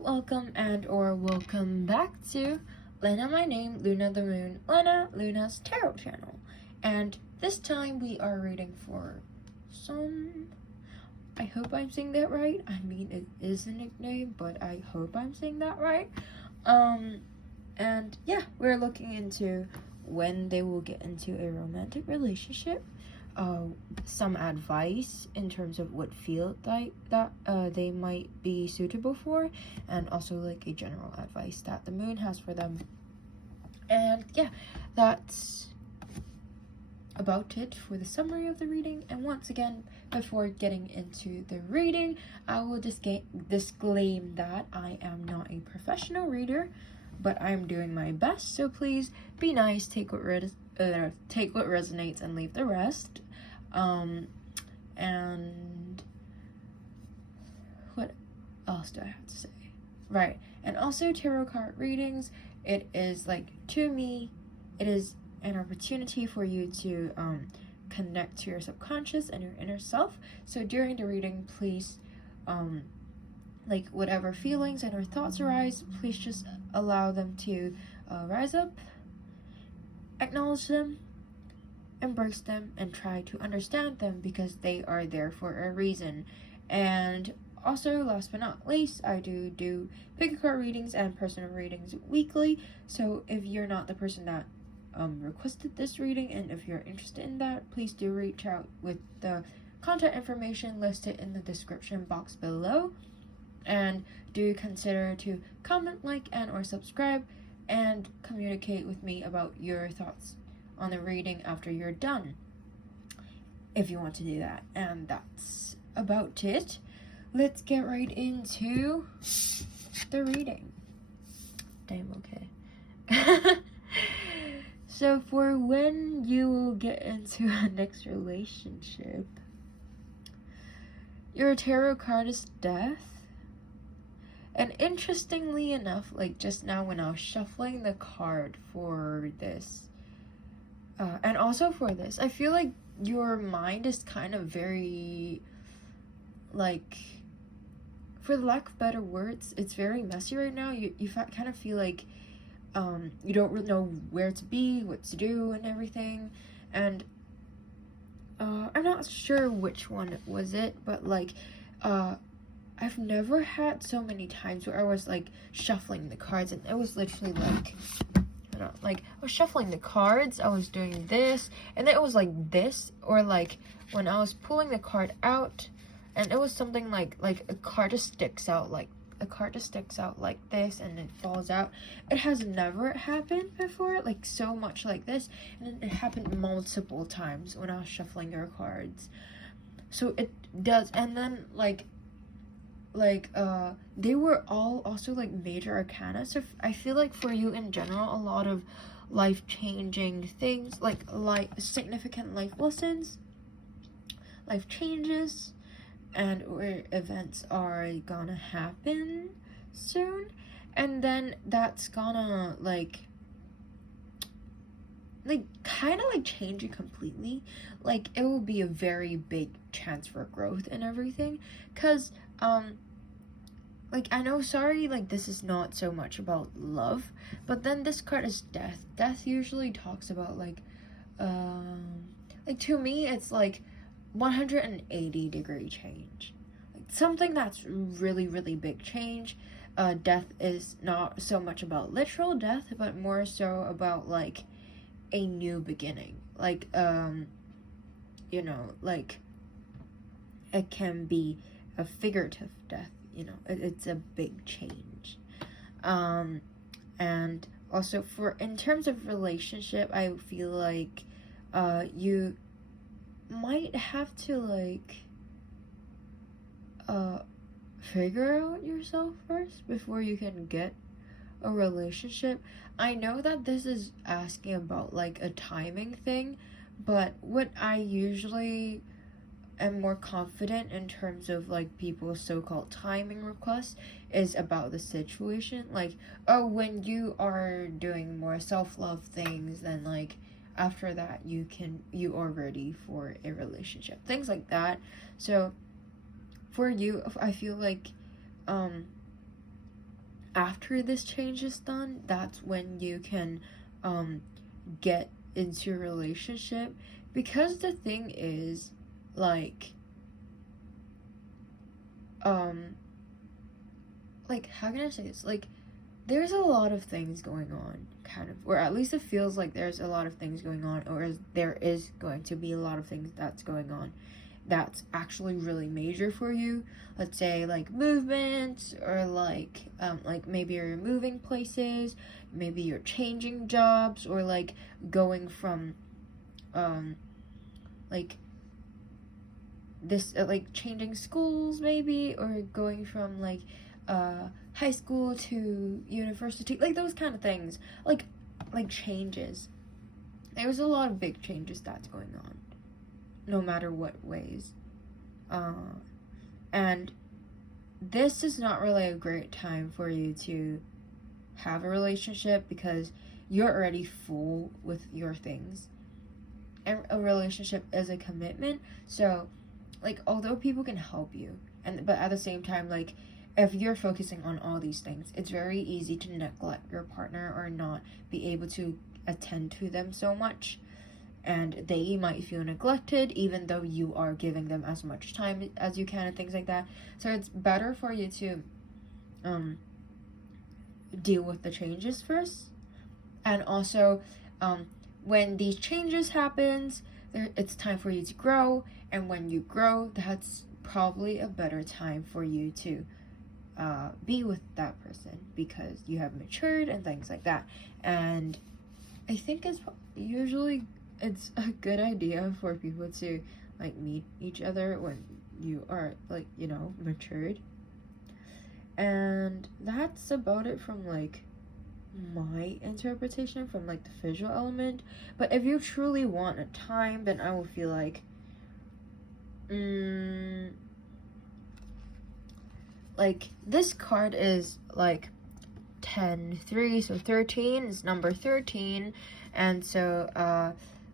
welcome and or welcome back to Lena, my name, Luna the Moon, Luna's Tarot channel. And this time we are reading for I hope I'm saying that right. I mean, it is a nickname, but I hope I'm saying that right. And yeah, we're looking into when they will get into a romantic relationship. Some advice in terms of what field like that they might be suitable for, and also like a general advice that the moon has for them. And yeah, that's about it for the summary of the reading. And once again, before getting into the reading, I will just disclaim that I am not a professional reader, but I am doing my best, so please be nice, take what resonates and leave the rest. And what else do I have to say? Right, and also tarot card readings, it is like, to me, it is an opportunity for you to connect to your subconscious and your inner self. So during the reading, please like whatever feelings and or thoughts arise, please just allow them to rise up, acknowledge them, embrace them, and try to understand them, because they are there for a reason. And also, last but not least, I do pick a card readings and personal readings weekly. So if you're not the person that requested this reading, and if you're interested in that, please do reach out with the contact information listed in the description box below. And do consider to comment, like, and or subscribe, and communicate with me about your thoughts on the reading after you're done, if you want to do that. And that's about it. Let's get right into the reading. Damn, okay. So for when you will get into a next relationship, your tarot card is Death. And interestingly enough, like just now when I was shuffling the card for this, and also for this, I feel like your mind is kind of very, like, for the lack of better words, it's very messy right now. You kind of feel like you don't really know where to be, what to do, and everything. And I'm not sure which one was it, but like I've never had so many times where I was like shuffling the cards, and it was literally like I was shuffling the cards, I was doing this, and then it was like this, or like when I was pulling the card out, and it was something like a card just sticks out like this, and it falls out. It has never happened before, like so much like this, and it happened multiple times when I was shuffling your cards. So it does. And then like they were all also like major arcana, so I feel like for you in general, a lot of life-changing things, like significant life lessons, life changes, and or events are gonna happen soon. And then that's gonna like kind of like change you completely. Like it will be a very big chance for growth and everything, because like I know, sorry, like this is not so much about love, but then this card is Death. Death usually talks about like to me it's like 180-degree change, like something that's really big change. Death is not so much about literal death, but more so about like a new beginning, like you know, like it can be a figurative death, you know, it's a big change. And also for in terms of relationship, I feel like you might have to like figure out yourself first before you can get a relationship. I know that this is asking about like a timing thing, but what I usually am more confident in terms of like people's so-called timing requests is about the situation. Like, oh, when you are doing more self-love things, then like after that you are ready for a relationship, things like that. So for you, I feel like after this change is done, that's when you can get into a relationship. Because the thing is, like, how can I say this? Like, there's a lot of things going on, kind of, or at least it feels like there's a lot of things going on, or there is going to be a lot of things that's going on that's actually really major for you. Let's say like movements, or like maybe you're moving places, maybe you're changing jobs, or like going from like this like changing schools maybe, or going from like high school to university, like those kind of things, like changes. There's a lot of big changes that's going on, no matter what ways. And this is not really a great time for you to have a relationship, because you're already full with your things. And a relationship is a commitment, so like, although people can help you, but at the same time, like, if you're focusing on all these things, it's very easy to neglect your partner or not be able to attend to them so much, and they might feel neglected even though you are giving them as much time as you can and things like that. So it's better for you to deal with the changes first, and also when these changes happens, it's time for you to grow, and when you grow, that's probably a better time for you to be with that person, because you have matured and things like that. And I think it's a good idea for people to like meet each other when you are like, matured. And that's about it from like my interpretation from like the visual element. But if you truly want a time, then I will feel like this card is like 10-3, so 13 is number 13, and so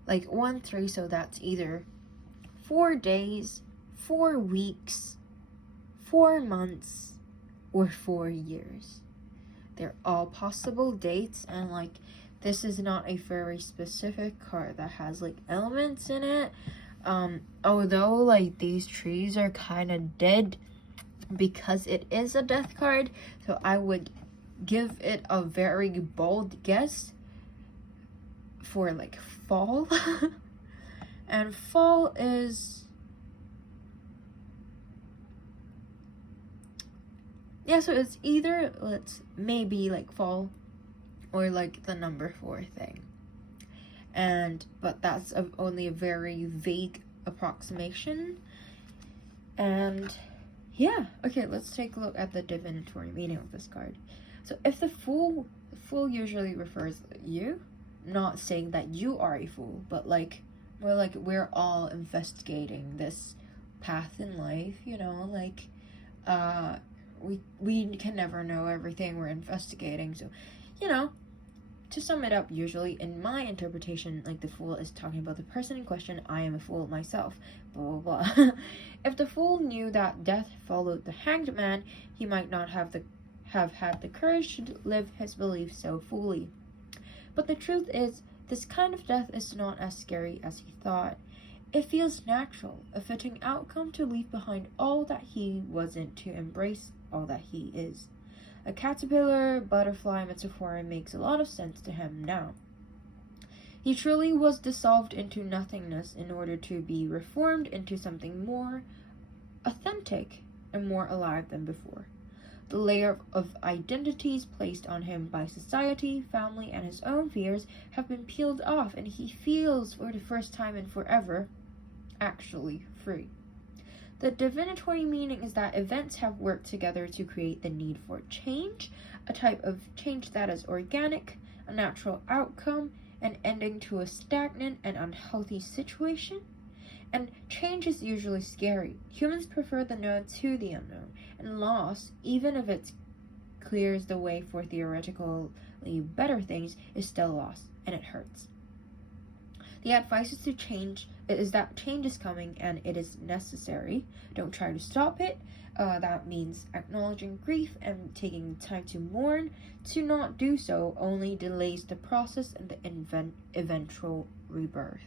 like 1-3, so that's either 4 days, 4 weeks, 4 months, or 4 years. They're all possible dates, and like this is not a very specific card that has like elements in it. Although like these trees are kind of dead because it is a death card, so I would give it a very bold guess for like fall. And fall is, so it's either maybe like fall or like the number 4 thing. But that's only a very vague approximation. And yeah, okay, let's take a look at the divinatory meaning of this card. So if the fool usually refers you, not saying that you are a fool, but like more like we're all investigating this path in life, like we can never know everything, we're investigating. So to sum it up, usually in my interpretation, like the fool is talking about the person in question. I am a fool myself, blah blah blah. If the fool knew that death followed the hanged man, he might not have had the courage to live his belief so fully. But the truth is, this kind of death is not as scary as he thought. It feels natural, a fitting outcome to leave behind all that he wasn't, to embrace all that he is. A caterpillar, butterfly metaphor makes a lot of sense to him now. He truly was dissolved into nothingness in order to be reformed into something more authentic and more alive than before. The layer of identities placed on him by society, family, and his own fears have been peeled off, and he feels, for the first time in forever, actually free. The divinatory meaning is that events have worked together to create the need for change, a type of change that is organic, a natural outcome, an ending to a stagnant and unhealthy situation. And change is usually scary. Humans prefer the known to the unknown, and loss, even if it clears the way for theoretically better things, is still loss, and it hurts. The advice is to change, is that change is coming and it is necessary. Don't try to stop it. That means acknowledging grief and taking time to mourn. To not do so only delays the process and the eventual rebirth.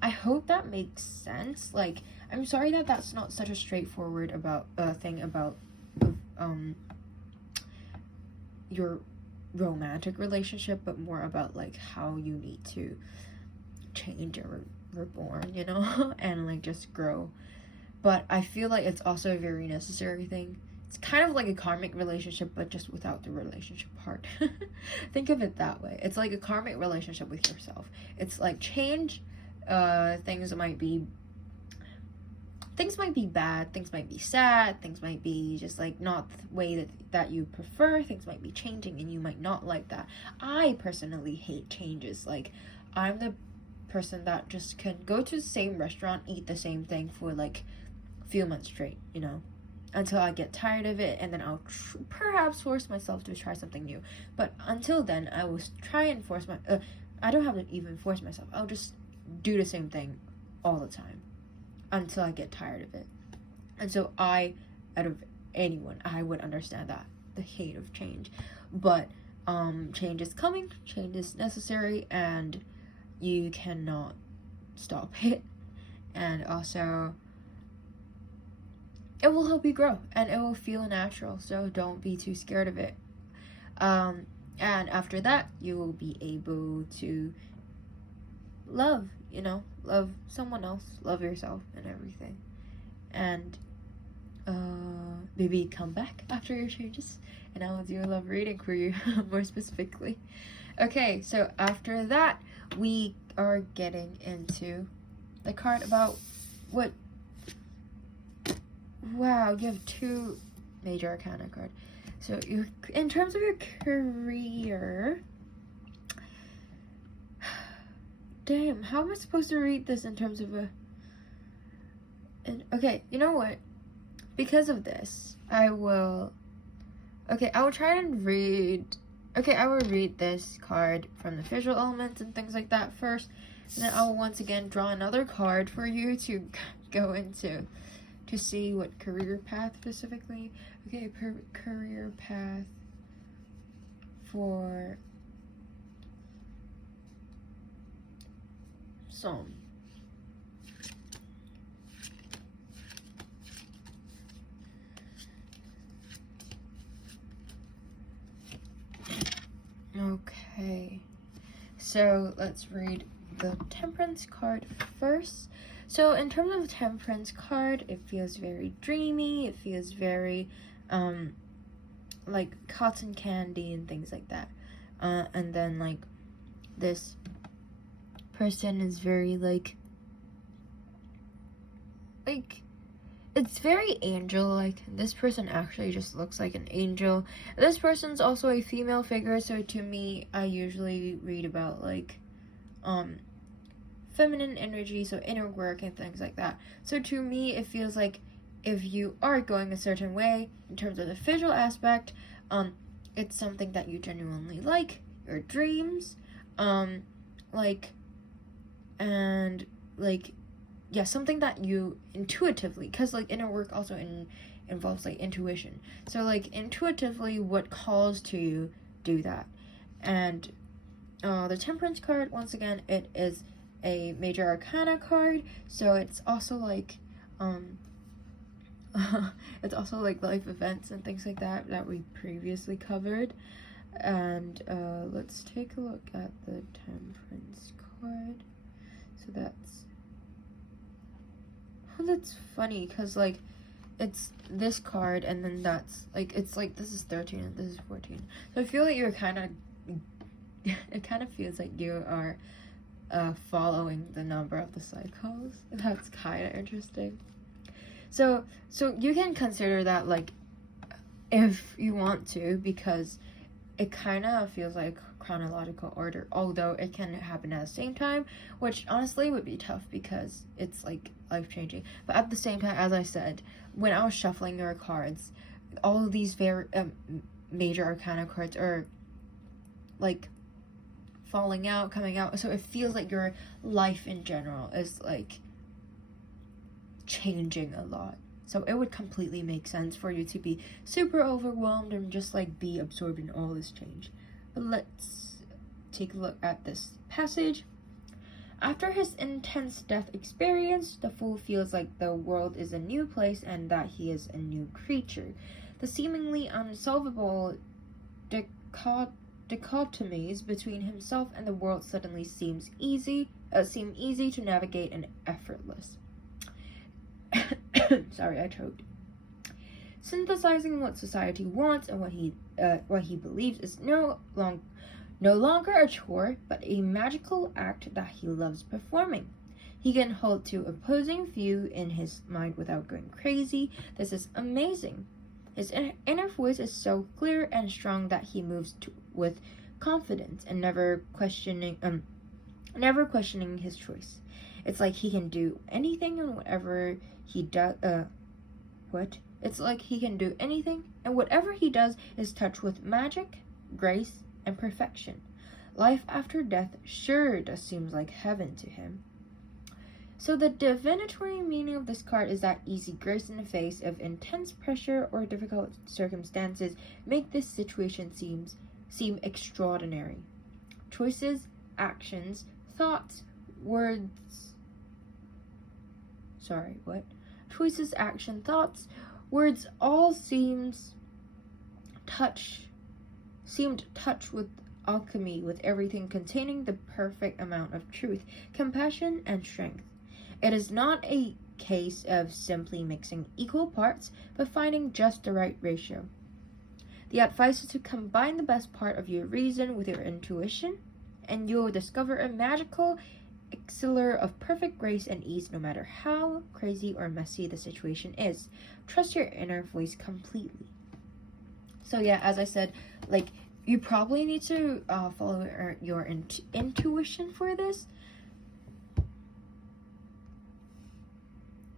I hope that makes sense. Like, I'm sorry that that's not such a straightforward thing about your romantic relationship, but more about like how you need to change or reborn, you know, and like just grow. But I feel like it's also a very necessary thing. It's kind of like a karmic relationship, but just without the relationship part. Think of it that way. It's like a karmic relationship with yourself. It's like change. Things might be bad, things might be sad, things might be just like not the way that you prefer, things might be changing and you might not like that. I personally hate changes. Like, I'm the person that just can go to the same restaurant, eat the same thing for like a few months straight, you know, until I get tired of it, and then I'll perhaps force myself to try something new. But until then, I will try and I don't have to even force myself. I'll just do the same thing all the time until I get tired of it. And so out of anyone, I would understand that, the hate of change. But change is coming, change is necessary, and you cannot stop it. And also, it will help you grow and it will feel natural, so don't be too scared of it. And after that, you will be able to love someone else, love yourself and everything. And maybe come back after your changes and I will do a love reading for you more specifically. Okay, so after that, we are getting into the card about what... Wow, you have 2 major arcana cards. So in terms of your career... Damn, how am I supposed to read this in terms of okay, you know what? Because of this, I will try and read... Okay, I will read this card from the visual elements and things like that first. And then I will once again draw another card for you to go into, to see what career path specifically. Okay, career path for... some. Okay, so let's read the Temperance card first. So in terms of the Temperance card, it feels very dreamy, it feels very like cotton candy and things like that. And then like this person is very like it's very angel-like. This person actually just looks like an angel. This person's also a female figure, so to me, I usually read about like feminine energy, so inner work and things like that. So to me, it feels like if you are going a certain way in terms of the visual aspect, it's something that you genuinely like, your dreams, something that you intuitively, because like inner work also involves like intuition, so like intuitively what calls to you, do that. And the Temperance card, once again, it is a major arcana card, so it's also like it's also like life events and things like that we previously covered. And let's take a look at the Temperance card. So that's funny, because like it's this card and then that's like, it's like this is 13 and this is 14, so I feel like you're kind of it kind of feels like you are following the number of the cycles. That's kind of interesting. So you can consider that like if you want to, because it kind of feels like chronological order, although it can happen at the same time, which honestly would be tough because it's like life-changing. But at the same time, as I said, when I was shuffling your cards, all of these very major arcana cards are like falling out, coming out. So it feels like your life in general is like changing a lot. So it would completely make sense for you to be super overwhelmed and just like be absorbed in all this change. But let's take a look at this passage. After his intense death experience, the fool feels like the world is a new place and that he is a new creature. The seemingly unsolvable dichotomies between himself and the world suddenly seem easy to navigate and effortless. Sorry, I choked. Synthesizing what society wants and what he believes is no longer a chore, but a magical act that he loves performing. He can hold two opposing views in his mind without going crazy. This is amazing. His inner voice is so clear and strong that he moves with confidence and never questioning his choice. It's like he can do anything and whatever he does. It's like he can do anything and whatever he does is touched with magic, grace, and perfection. Life after death sure does seem like heaven to him. So the divinatory meaning of this card is that easy grace in the face of intense pressure or difficult circumstances make this situation seem extraordinary. Choices, actions, thoughts, words. Choices, action, thoughts, words all seemed touched with alchemy, with everything containing the perfect amount of truth, compassion, and strength. It is not a case of simply mixing equal parts, but finding just the right ratio. The advice is to combine the best part of your reason with your intuition, and you will discover a magical elixir of perfect grace and ease no matter how crazy or messy the situation is. Trust your inner voice completely. So yeah, as I said, like, you probably need to follow your intuition for this.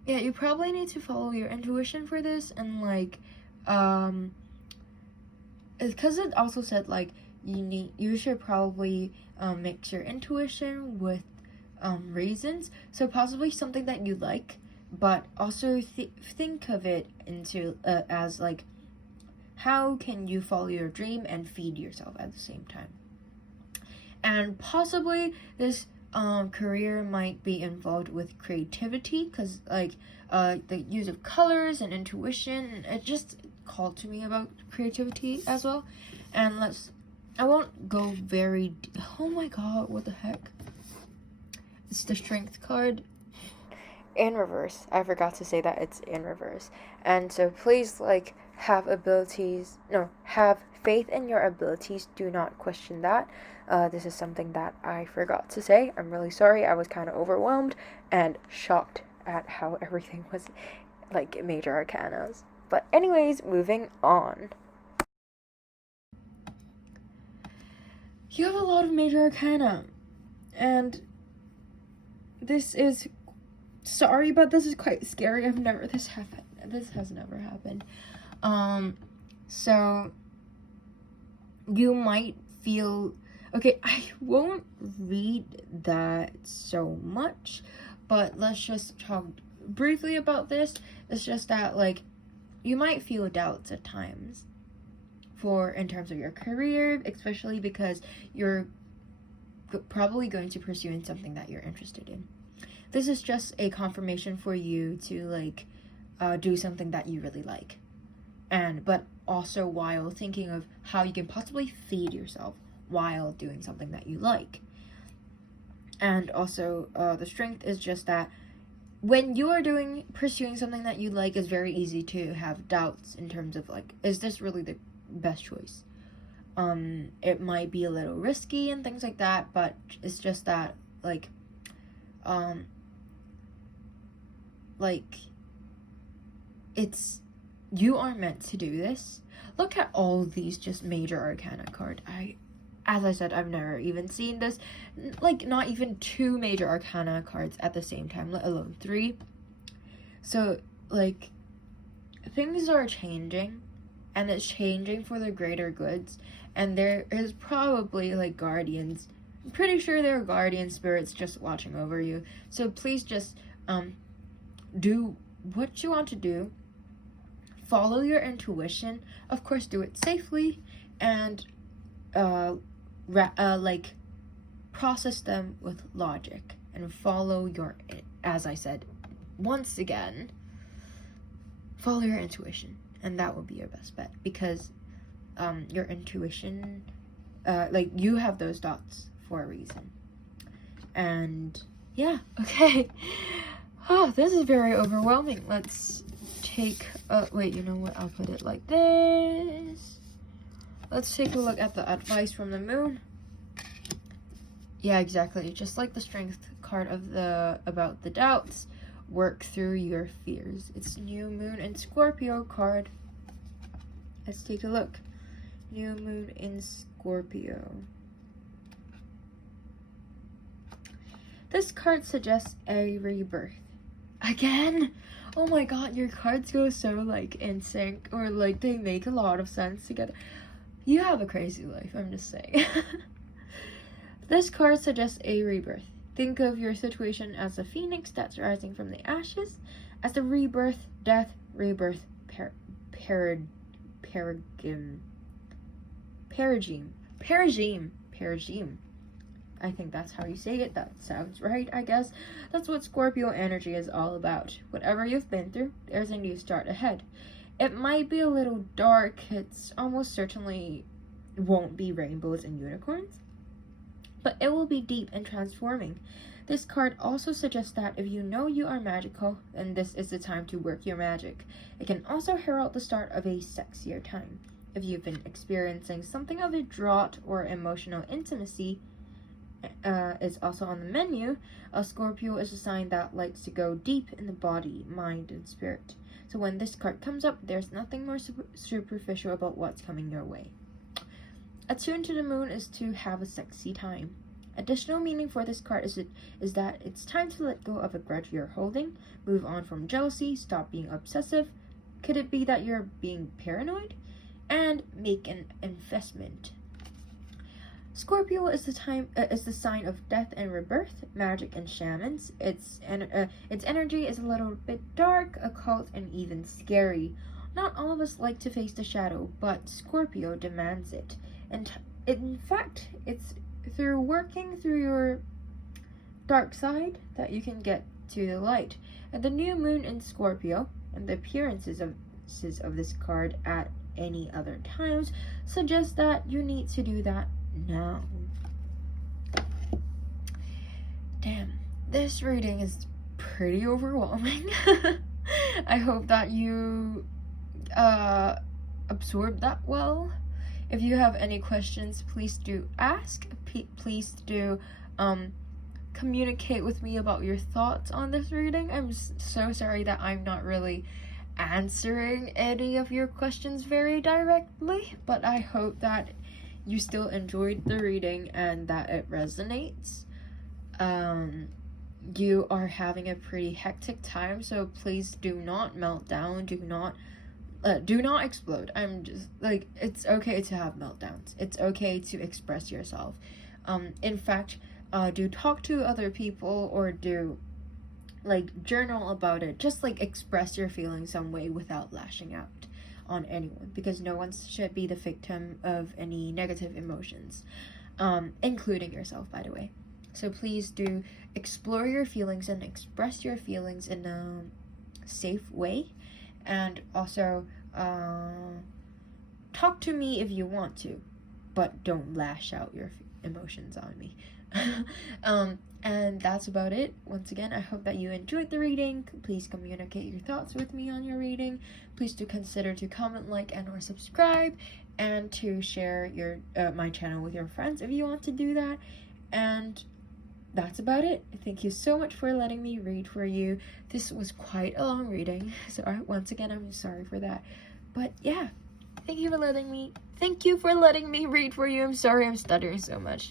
Yeah, you probably need to follow your intuition for this, and like, because it also said like you should probably mix your intuition with reasons. So possibly something that you like, but also think of it into as like, how can you follow your dream and feed yourself at the same time? And possibly this career might be involved with creativity, because like the use of colors and intuition, it just called to me about creativity as well. And I won't go very oh my god, what the heck, it's the strength card in reverse. I forgot to say that it's in reverse. And so please, like, have faith in your abilities. Do not question that. This is something that I forgot to say. I'm really sorry. I was kind of overwhelmed and shocked at how everything was like major arcanas. But anyways, moving on. You have a lot of major arcana, and this is, sorry, but this is quite scary. This has never happened. So you might feel, okay, I won't read that so much, but let's just talk briefly about this. It's just that, like, you might feel doubts at times in terms of your career, especially because you're probably going to pursue in something that you're interested in. This is just a confirmation for you to like do something that you really like, but also while thinking of how you can possibly feed yourself while doing something that you like. And also the strength is just that when you are pursuing something that you like, it's very easy to have doubts in terms of like, is this really the best choice? It might be a little risky and things like that, but it's just that like you are meant to do this. Look at all these just major arcana card. As I said, I've never even seen this, like, not even 2 major arcana cards at the same time, let alone 3. So like, things are changing, and it's changing for the greater goods, and there is probably like guardians I'm pretty sure they're guardian spirits just watching over you. So please just do what you want to do. Follow your intuition. Of course, do it safely, and like process them with logic and follow your, as I said once again, follow your intuition, and that will be your best bet, because your intuition, like, you have those dots for a reason. And yeah, okay. Oh, this is very overwhelming. Let's take wait, you know what, I'll put it like this. Let's take a look at the advice from the moon. Yeah, exactly, just like the strength card of about the doubts, work through your fears. It's new moon in Scorpio card. Let's take a look. New moon in Scorpio. This card suggests a rebirth. Again? Oh my god, your cards go so like in sync, or like they make a lot of sense together. You have a crazy life, I'm just saying. This card suggests a rebirth. Think of your situation as a phoenix that's rising from the ashes, as a rebirth, death, rebirth, paragim. I think that's how you say it. That sounds right, I guess. That's what Scorpio energy is all about. Whatever you've been through, there's a new start ahead. It might be a little dark. It's almost certainly won't be rainbows and unicorns, but it will be deep and transforming. This card also suggests that if you know you are magical, then this is the time to work your magic. It can also herald the start of a sexier time. If you've been experiencing something of a drought or emotional intimacy, is also on the menu. Scorpio is a sign that likes to go deep in the body, mind, and spirit. So when this card comes up, there's nothing more superficial about what's coming your way. Attuned to the moon is to have a sexy time. Additional meaning for this card is that it's time to let go of a grudge you're holding, move on from jealousy, stop being obsessive. Could it be that you're being paranoid? And make an investment. Scorpio is the sign of death and rebirth, magic and shamans. Its energy is a little bit dark, occult, and even scary. Not all of us like to face the shadow, but Scorpio demands it. And in fact, it's through working through your dark side that you can get to the light. And the new moon in Scorpio and the appearances of this card at any other times suggest that you need to do that now. Damn, this reading is pretty overwhelming. I hope that you absorbed that well. If you have any questions, please do ask. Please do communicate with me about your thoughts on this reading. I'm so sorry that I'm not really answering any of your questions very directly, but I hope that you still enjoyed the reading and that it resonates. You are having a pretty hectic time, so please do not melt down. Do not explode. I'm just like, it's okay to have meltdowns. It's okay to express yourself. In fact, do talk to other people, or do like journal about it. Just like express your feelings some way without lashing out on anyone, because no one should be the victim of any negative emotions, including yourself, by the way. So please do explore your feelings and express your feelings in a safe way, and also talk to me if you want to, but don't lash out your emotions on me. And that's about it. Once again, I hope that you enjoyed the reading. Please communicate your thoughts with me on your reading. Please do consider to comment, like, and or subscribe, and to share your my channel with your friends if you want to do that. And that's about it. Thank you so much for letting me read for you. This was quite a long reading, so once again, I'm sorry for that. But yeah, thank you for letting me read for you. I'm sorry I'm stuttering so much.